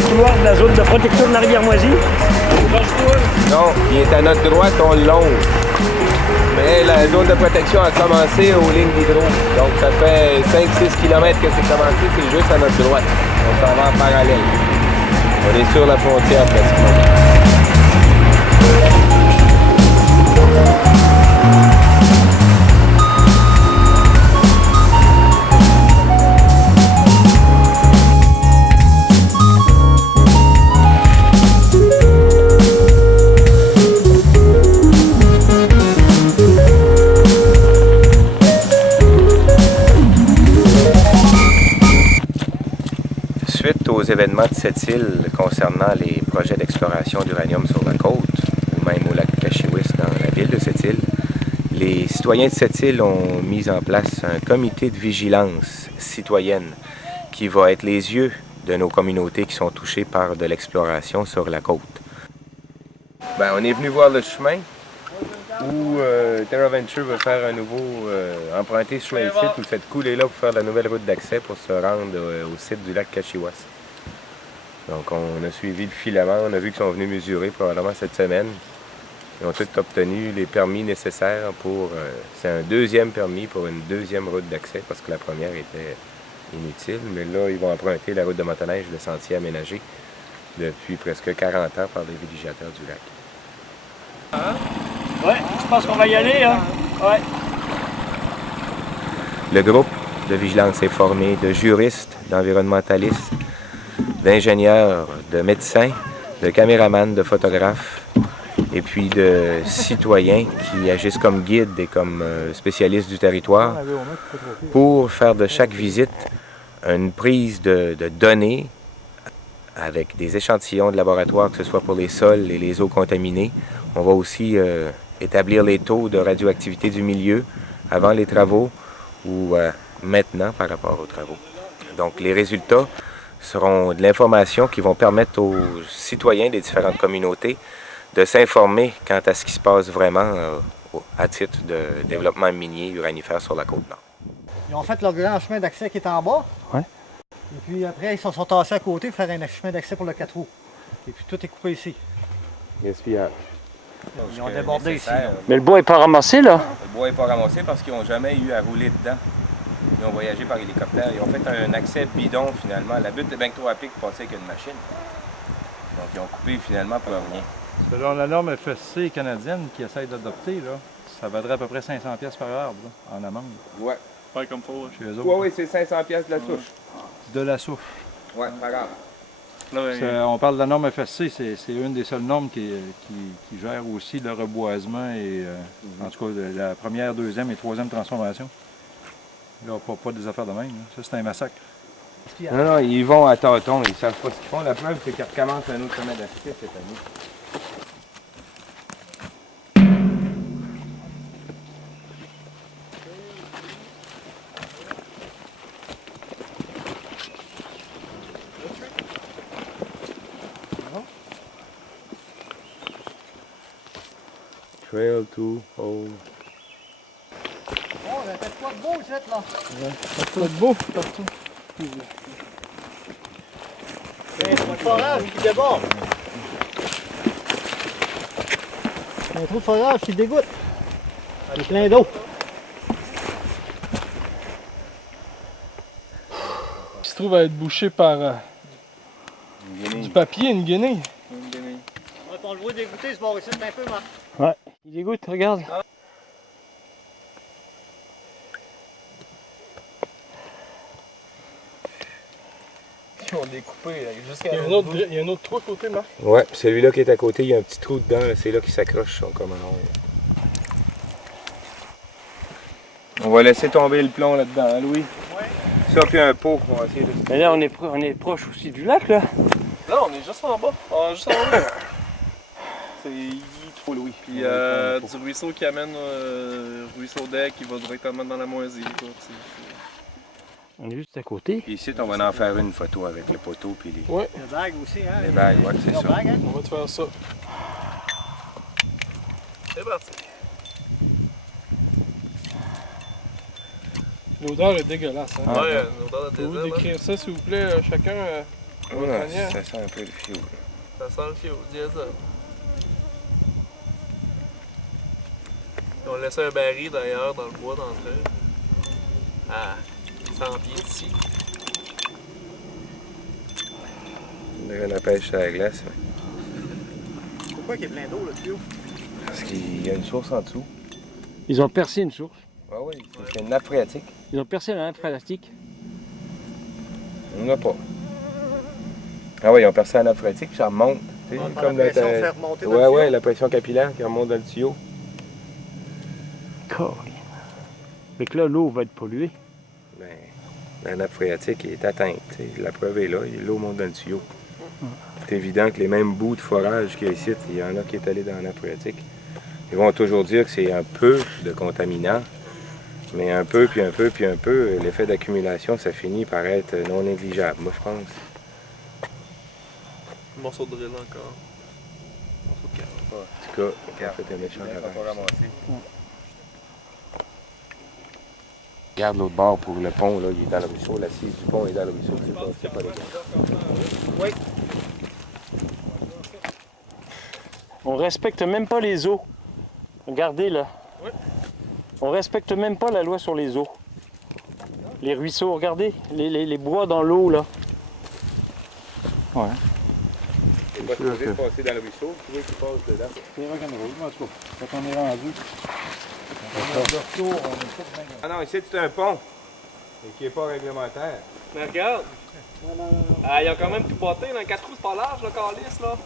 couloir de la zone de protection de la rivière Moisy. Non, il est à notre droite, on le longe. Mais la zone de protection a commencé aux lignes d'hydro. Donc ça fait 5-6 km que c'est commencé, c'est juste à notre droite. On s'en va en parallèle. On est sur la frontière pratiquement. Suite aux événements de cette île concernant les projets d'exploration d'uranium sur la côte, ou même au lac Cachiwis dans la ville de cette île, les citoyens de cette île ont mis en place un comité de vigilance citoyenne qui va être les yeux de nos communautés qui sont touchées par de l'exploration sur la côte. Ben, on est venu voir le chemin où Terra Venture va faire un nouveau emprunter ce chemin site ou cette coulée-là pour faire la nouvelle route d'accès pour se rendre au site du lac Cachiwas. Donc on a suivi le filament, on a vu qu'ils sont venus mesurer probablement cette semaine. Ils ont tous obtenu les permis nécessaires pour... c'est un deuxième permis pour une deuxième route d'accès parce que la première était inutile. Mais là, ils vont emprunter la route de motoneige, le sentier aménagé depuis presque 40 ans par les villégiateurs du lac. Ouais, je pense qu'on va y aller, hein? Ouais. Le groupe de vigilance est formé de juristes, d'environnementalistes, d'ingénieurs, de médecins, de caméramans, de photographes, et puis de citoyens qui agissent comme guides et comme spécialistes du territoire pour faire de chaque visite une prise de données avec des échantillons de laboratoire, que ce soit pour les sols et les eaux contaminées. On va aussi établir les taux de radioactivité du milieu avant les travaux ou maintenant par rapport aux travaux. Donc les résultats seront de l'information qui vont permettre aux citoyens des différentes communautés de s'informer quant à ce qui se passe vraiment à titre de développement minier uranifère sur la côte nord. Ils ont fait leur grand chemin d'accès qui est en bas. Ouais. Et puis après, ils se sont tassés à côté pour faire un chemin d'accès pour le 4 roues. Et puis tout est coupé ici. Gaspillage. Ils ont débordé ici. Mais le bois n'est pas ramassé, là? Le bois n'est pas ramassé parce qu'ils n'ont jamais eu à rouler dedans. Ils ont voyagé par hélicoptère. Ils ont fait un accès bidon finalement. La butte est bien trop à pic pour passer avec une machine. Donc ils ont coupé finalement pour rien. Selon la norme FSC canadienne qui essaye d'adopter, là, ça vaudrait à peu près 500$ par arbre là, en amende. Ouais. Pas comme faut chez eux autres. Oui, c'est 500$ de la souche. De la souche. Ouais, pas grave. On parle de la norme FSC, c'est une des seules normes qui gère aussi le reboisement et en tout cas la première, deuxième et troisième transformation. Là, pas des affaires de même. Là. Ça, c'est un massacre. Non, ils vont à tâtons, ils savent pas ce qu'ils font. La preuve, c'est qu'ils recommencent un autre chemin d'accès cette année. Trail to home. Oh, il y a peut-être quoi de beau ici, là? Ça va être beau partout. Il y a un trou de forage qui déborde. Il y a un trou de forage qui dégoûte. Il y a plein d'eau. Il se trouve à être bouché par du papier, une guenille. On le voit dégoûter ce bord ici, c'est un peu marqué. Ouais. Il dégoûte, regarde. Ils ont découpé jusqu'à... Il y a un autre trou à côté, Marc. Ouais, celui-là qui est à côté, il y a un petit trou dedans, c'est là qu'ils s'accrochent, sont comme un rond. On va laisser tomber le plomb là-dedans, hein, Louis? Oui. Ça puis un pot, on va essayer de... Mais là, on est proche aussi du lac, là. Là, on est juste en bas. On est juste en haut. C'est trop Louis. Puis du ruisseau qui amène ruisseau d'Aigle qui va directement dans la moisie. On est juste à côté. Puis ici, on va en faire une photo avec le poteau puis les... Ouais. Le bague aussi, hein? Les bagues, ouais, c'est ça. Bague, hein? On va te faire ça. C'est parti. L'odeur est dégueulasse, hein? Ouais, l'odeur est dégueulasse. Pouvez-vous décrire ça, s'il vous plaît, chacun? Ouais, ça sent un peu le fioul. Ça sent le fioul, diesel. Ils ont laissé un baril d'ailleurs dans le bois d'entrée. À 100 pieds d'ici. On dirait la pêche à la glace. Mais... Pourquoi il y a plein d'eau, le tuyau? Parce qu'il y a une source en dessous. Ils ont percé une source. Ah oui, c'est une nappe phréatique. Ils ont percé la nappe phréatique. On n'en a pas. Ah oui, ils ont percé la nappe phréatique puis ça remonte. Tu sais, Par la pression, faire remonter dans le Ouais, tuyau. ouais, la pression capillaire qui remonte dans le tuyau. Fait que là, l'eau va être polluée. Ben, la nappe phréatique est atteinte. Tu sais, la preuve est là, l'eau monte dans le tuyau. C'est évident que les mêmes bouts de forage qu'il y a ici, il y en a qui est allé dans la nappe phréatique. Ils vont toujours dire que c'est un peu de contaminant, mais un peu, puis un peu, puis un peu, l'effet d'accumulation, ça finit par être non négligeable, moi je pense. Un morceau de drill encore. Un morceau de carotte. En tout cas, on a fait un méchant ravage. Regarde l'autre bord pour le pont, là, il est dans le ruisseau, l'assise du pont est dans le ruisseau, c'est pas légal. Oui. On respecte même pas les eaux. Regardez là. Ouais. On respecte même pas la loi sur les eaux. Les ruisseaux, regardez, les bois dans l'eau là. Ouais. C'est pas supposé passer dans le ruisseau, tu vois qu'il passe dedans. C'est rock'n'roll, mais en tout cas, quand on est rendu, on est de retour, on est tout bien. Ah non, ici c'est un pont, et qui n'est pas réglementaire. Mais regarde! Ah, ils ont quand même tout botté, là. 4 roues, c'est pas large, le calice, là.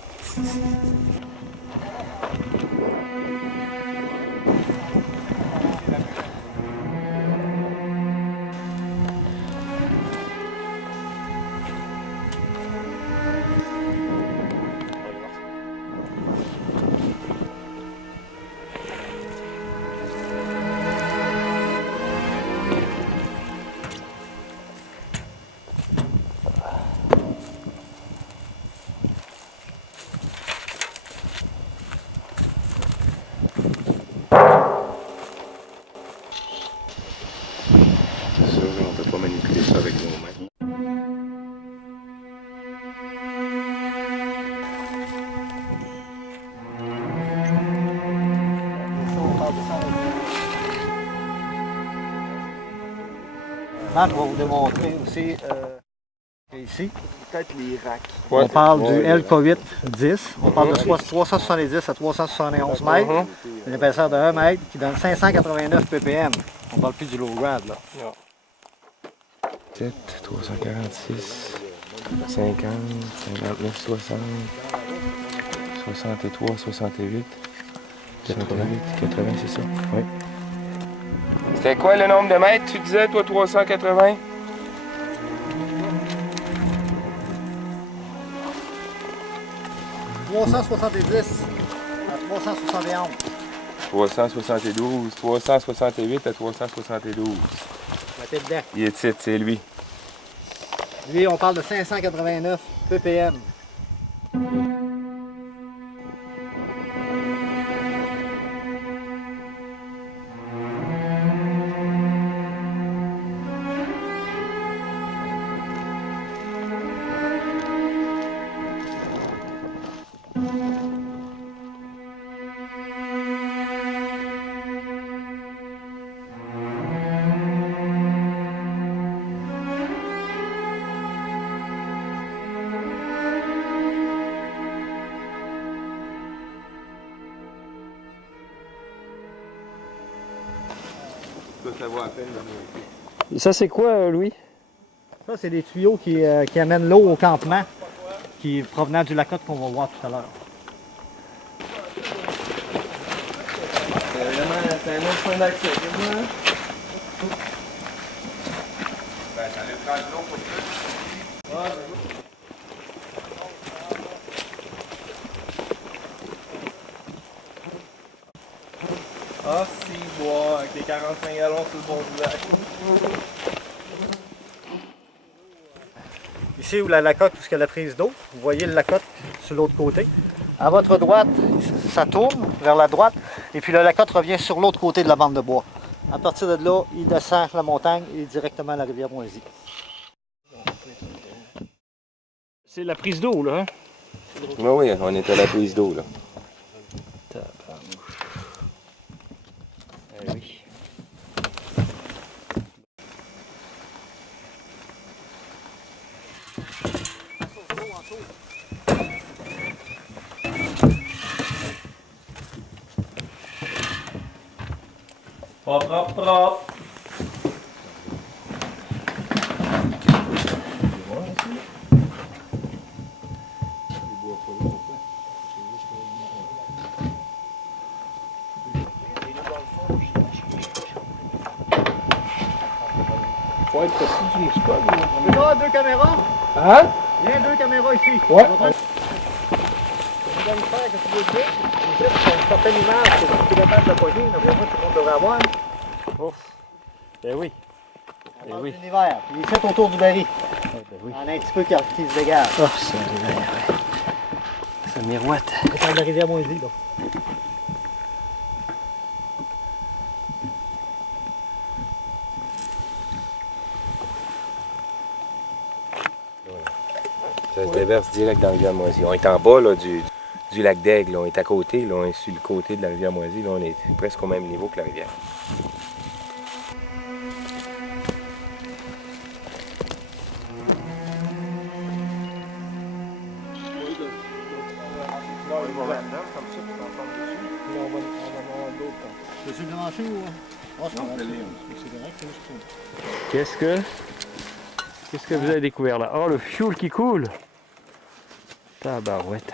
C'est sûr qu'on ne peut pas manipuler ça avec nos mains. Marc va vous démontrer aussi ici. Peut-être les racks. On parle du LK8 10. On parle de 370 à 371 mètres. Une épaisseur de 1 mètre qui donne 589 ppm. On parle plus du low grade là. 7, 346, 50, 59, 60, 63, 68, 80, c'est ça? Oui. C'était quoi le nombre de mètres, tu disais, toi, 380? « 370 à 371. 372, 368 à 372. Mettez dedans. Il est titre, c'est lui. Lui, on parle de 589 ppm. Ça c'est quoi, Louis? Ça, c'est des tuyaux qui amènent l'eau au campement, qui provenant du Lacotte qu'on va voir tout à l'heure. C'est un autre point d'accès. Ah, si, bois, avec les 45 gallons sur le bord du lac. Ici où la Lacotte, puisqu'il y a la prise d'eau, vous voyez le Lacotte sur l'autre côté. À votre droite, ça tourne vers la droite, et puis le Lacotte revient sur l'autre côté de la bande de bois. À partir de là, il descend la montagne et directement à la rivière Moisy. C'est la prise d'eau, là, hein? Oui, on est à la prise d'eau, là. Tabarnouche. Eh oui. Propre, propre, propre. Ouais, t'as plus du mouspade. Tu vois, 2 caméras? Hein? Il y a 2 caméras ici. Ouais. Tu vas me faire que tu veux dire. Ici, c'est une certaine image que tu es capable de poser. D'après moi, tout le monde devrait avoir. Ouf. Eh oui. Eh oui. L'univers. Puis ici, autour du baril. Eh ben oui. Il y en a un petit peu qui se dégage. Oh, ça, ouais. Ça miroite. C'est dans la rivière Moisy, là. Ça se déverse direct dans la rivière Moisy. On est en bas là, du lac d'Aigle. On est à côté, là, on est sur le côté de la rivière Moisy. Là, on est presque au même niveau que la rivière. Je suis branché ou... Oh, c'est correct, c'est juste ça. Qu'est-ce que vous avez découvert là? Oh, le fioul qui coule! Tabarouette.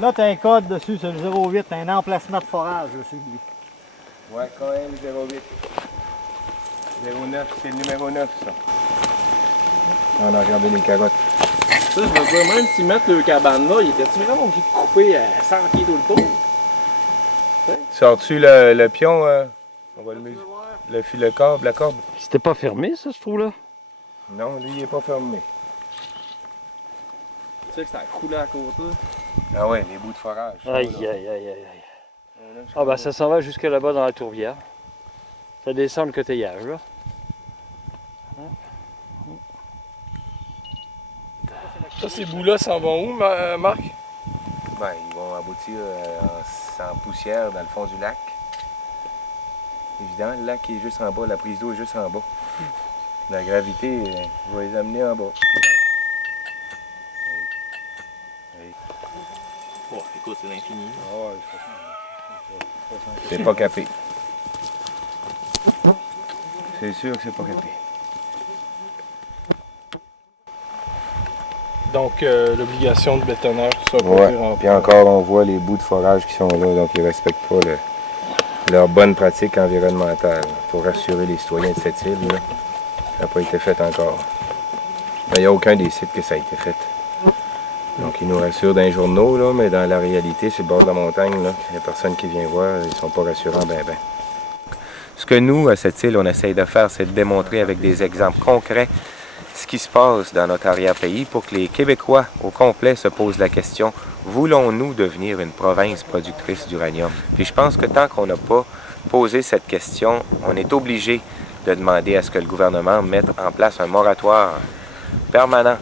Là, t'as un code dessus, c'est le 08, t'as un emplacement de forage dessus, lui. Ouais, quand même 08. 09, c'est le numéro 9, ça. On a regardé les carottes. Ça, je veux dire, même s'ils mettent le cabane là, il était-tu vraiment obligé de couper à 100 pieds tout le tour? Sors-tu le pion? On va le câble, la corde? C'était pas fermé, ça, ce trou-là? Non, lui, il n'est pas fermé. Tu sais que ça a coulé à côté. Ah ouais, les bouts de forage. Aïe, aïe, aïe, aïe, aïe. Ah ben, ça s'en va jusque là-bas dans la tourbière. Ça descend le cotillage, là. Ça, ces bouts-là s'en vont où, Marc? Ben, ils vont aboutir en poussière dans le fond du lac. Évidemment, le lac est juste en bas, la prise d'eau est juste en bas. La gravité va les amener en bas. Oh, écoute, c'est l'infini. C'est pas capé. C'est sûr que c'est pas capé. Donc, l'obligation de bétonneur, tout ça, Ouais, puis encore, on voit les bouts de forage qui sont là, donc ils ne respectent pas leur bonne pratique environnementale pour rassurer les citoyens de cette île. Là. Ça n'a pas été fait encore. Il n'y a aucun des sites que ça a été fait. Donc, ils nous rassurent dans les journaux, là, mais dans la réalité, sur le bord de la montagne, il n'y a personne qui vient voir, ils ne sont pas rassurants, ben. Ce que nous, à cette île, on essaye de faire, c'est de démontrer avec des exemples concrets ce qui se passe dans notre arrière-pays pour que les Québécois au complet se posent la question, voulons-nous devenir une province productrice d'uranium? Puis je pense que tant qu'on n'a pas posé cette question, on est obligé de demander à ce que le gouvernement mette en place un moratoire permanent.